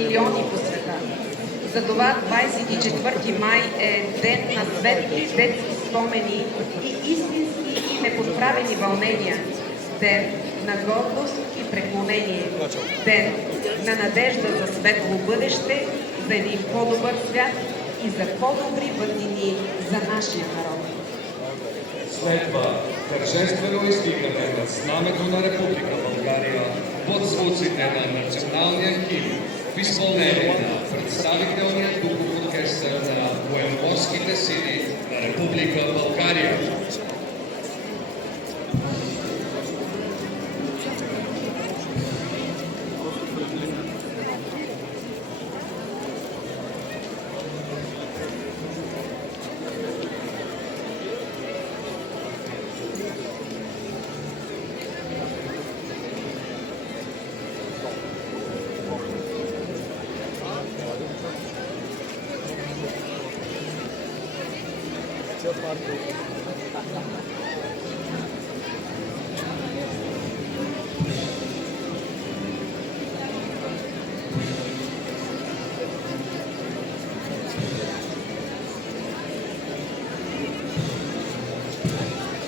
милиони по света. Затова 24 май е ден на светли детски спомени и истински и неподправени вълнения. Ден на гордост и преклонение. Ден на надежда за светло бъдеще, за един по-добър свят и за по-добри бъднини за нашия народ. Следва тържествено издигане на знамето на Република България под звуците на националния химн в изпълнение на представителния духов оркестър на Военноморските сили на Република България. Все